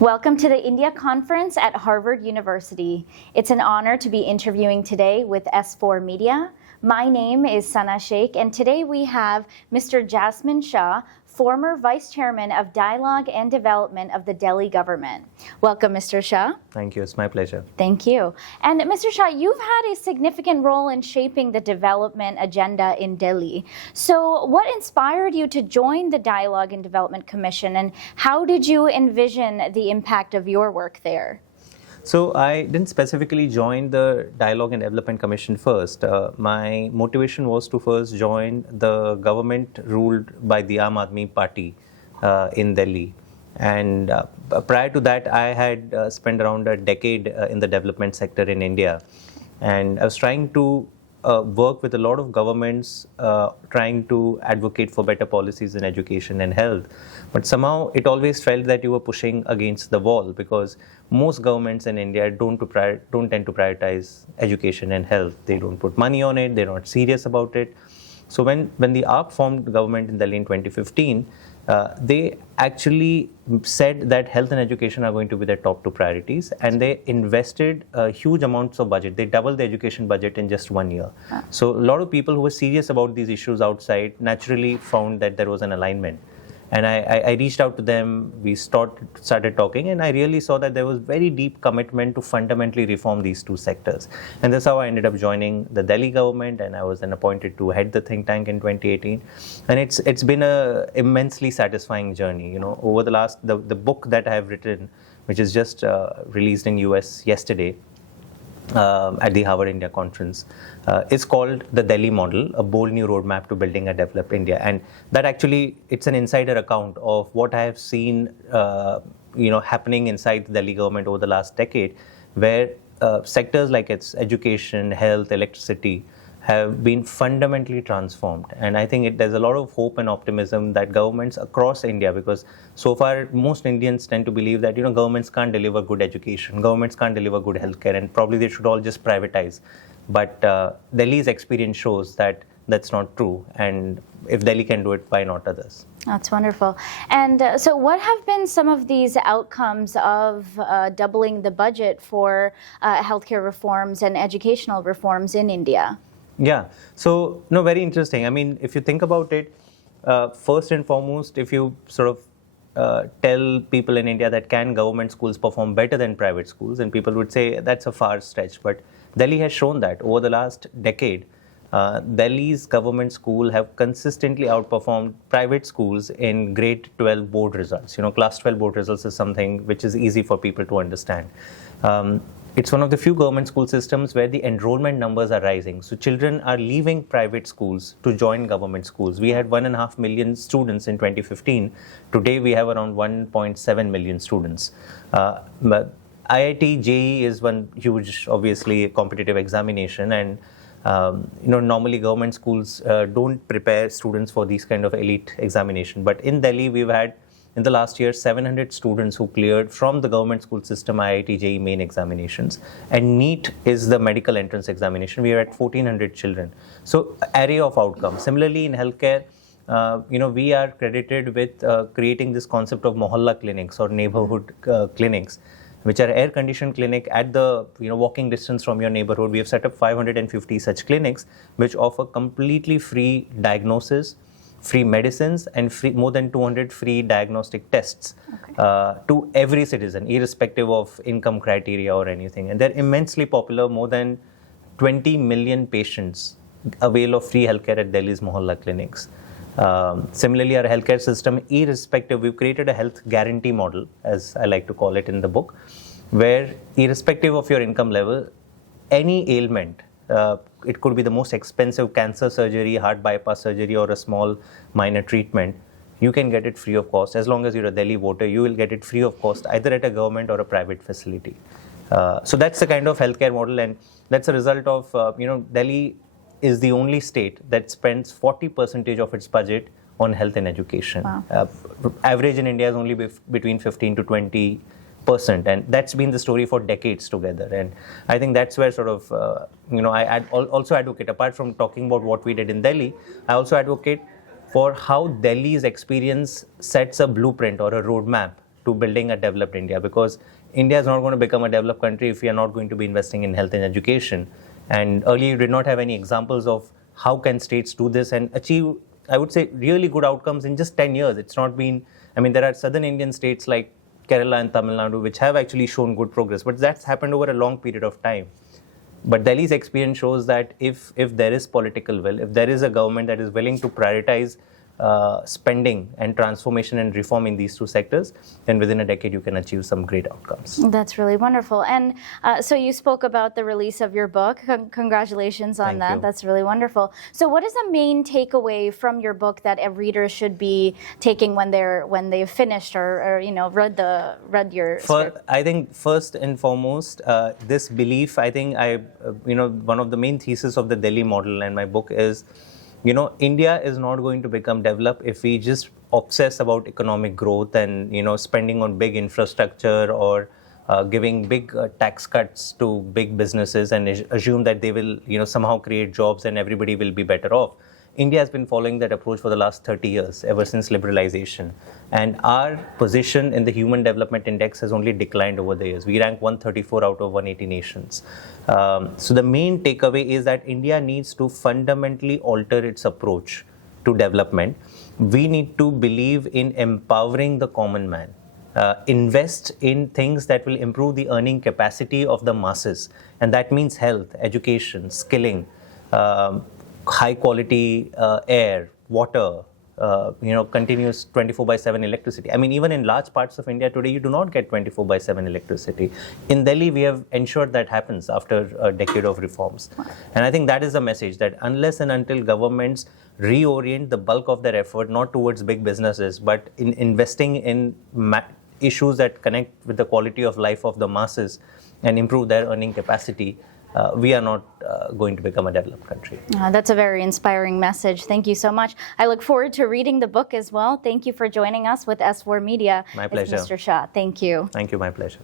Welcome to the India Conference at Harvard University. It's an honor to be interviewing today with S4 Media. My name is Sana Sheikh, and today we have Mr. Jasmine Shah, former Vice Chairman of Dialogue and Development of the Delhi government. Welcome, Mr. Shah. Thank you. It's my pleasure. Thank you. And Mr. Shah, you've had a significant role in shaping the development agenda in Delhi. So what inspired you to join the Dialogue and Development Commission, and how did you envision the impact of your work there? So I didn't specifically join the Dialogue and Development Commission first. My motivation was to first join the government ruled by the Aam Aadmi Party in Delhi. And prior to that, I had spent around a decade in the development sector in India. And I was trying to work with a lot of governments trying to advocate for better policies in education and health. But somehow it always felt that you were pushing against the wall because most governments in India don't tend to prioritize education and health. They don't put money on it. They're not serious about it. So when the AAP formed government in Delhi in 2015, they actually said that health and education are going to be their top two priorities, and they invested huge amounts of budget. They doubled the education budget in just 1 year. So a lot of people who were serious about these issues outside naturally found that there was an alignment. And I reached out to them, we started talking, and I really saw that there was very deep commitment to fundamentally reform these two sectors. And that's how I ended up joining the Delhi government, and I was then appointed to head the think tank in 2018. And it's been an immensely satisfying journey. You know, over the book that I have written, which is just released in US yesterday, at the Harvard India Conference, is called The Delhi Model, a bold new roadmap to building a developed India. And that actually, it's an insider account of what I have seen happening inside the Delhi government over the last decade, where sectors like its education, health, electricity have been fundamentally transformed. And I think there's a lot of hope and optimism that governments across India, because so far most Indians tend to believe that governments can't deliver good education, governments can't deliver good healthcare, and probably they should all just privatize. But Delhi's experience shows that that's not true, and if Delhi can do it, why not others? That's wonderful. And so what have been some of these outcomes of doubling the budget for healthcare reforms and educational reforms in India? Yeah, so very interesting. I mean, if you think about it, first and foremost, if you sort of tell people in India that can government schools perform better than private schools, and people would say that's a far stretch. But Delhi has shown that over the last decade, Delhi's government school have consistently outperformed private schools in grade 12 board results. Class 12 board results is something which is easy for people to understand. It's one of the few government school systems where the enrollment numbers are rising. So children are leaving private schools to join government schools. We had 1.5 million students in 2015. Today we have around 1.7 million students. But IIT JEE is one huge, obviously, competitive examination, and normally government schools don't prepare students for these kind of elite examination. But in Delhi, we've had in the last year 700 students who cleared from the government school system IIT JEE main examinations, and NEET is the medical entrance examination. We are at 1,400 children. So array of outcomes. Similarly, in healthcare, we are credited with creating this concept of mohalla clinics or neighborhood clinics, which are air-conditioned clinic at the walking distance from your neighborhood. We have set up 550 such clinics, which offer completely free diagnosis, free medicines, and more than 200 free diagnostic tests to every citizen, irrespective of income criteria or anything. And they're immensely popular. More than 20 million patients avail of free healthcare at Delhi's mohalla clinics. Similarly, our healthcare system, irrespective, we've created a health guarantee model, as I like to call it in the book, where irrespective of your income level, any ailment, it could be the most expensive cancer surgery, heart bypass surgery, or a small minor treatment, you can get it free of cost. As long as you're a Delhi voter, you will get it free of cost, either at a government or a private facility. So that's the kind of healthcare model, and that's a result of, Delhi is the only state that spends 40% of its budget on health and education. Wow. Average in India is only between 15 to 20%, and that's been the story for decades together. And I think that's where sort of, I also advocate, apart from talking about what we did in Delhi, I also advocate for how Delhi's experience sets a blueprint or a roadmap to building a developed India, because India is not going to become a developed country if we are not going to be investing in health and education. And earlier you did not have any examples of how can states do this and achieve, I would say, really good outcomes in just 10 years. It's not been, I mean, there are southern Indian states like Kerala and Tamil Nadu which have actually shown good progress, but that's happened over a long period of time. But Delhi's experience shows that if there is political will, if there is a government that is willing to prioritize spending and transformation and reform in these two sectors, then within a decade you can achieve some great outcomes. That's really wonderful. And so you spoke about the release of your book. Congratulations on Thank that. you. That's really wonderful. So what is the main takeaway from your book that a reader should be taking when they've finished or read your script? I think first and foremost, this belief, I think one of the main thesis of the Delhi model and my book is, India is not going to become developed if we just obsess about economic growth and, spending on big infrastructure or giving big tax cuts to big businesses and assume that they will, somehow create jobs and everybody will be better off. India has been following that approach for the last 30 years, ever since liberalization. And our position in the Human Development Index has only declined over the years. We rank 134 out of 180 nations. So the main takeaway is that India needs to fundamentally alter its approach to development. We need to believe in empowering the common man. Invest in things that will improve the earning capacity of the masses. And that means health, education, skilling, high quality air, water, continuous 24/7 electricity. I mean, even in large parts of India today, you do not get 24/7 electricity. In Delhi, we have ensured that happens after a decade of reforms. And I think that is the message, that unless and until governments reorient the bulk of their effort, not towards big businesses, but in investing in issues that connect with the quality of life of the masses and improve their earning capacity, we are not going to become a developed country. That's a very inspiring message. Thank you so much. I look forward to reading the book as well. Thank you for joining us with S4 Media. My pleasure. Mr. Shah. Thank you. Thank you. My pleasure.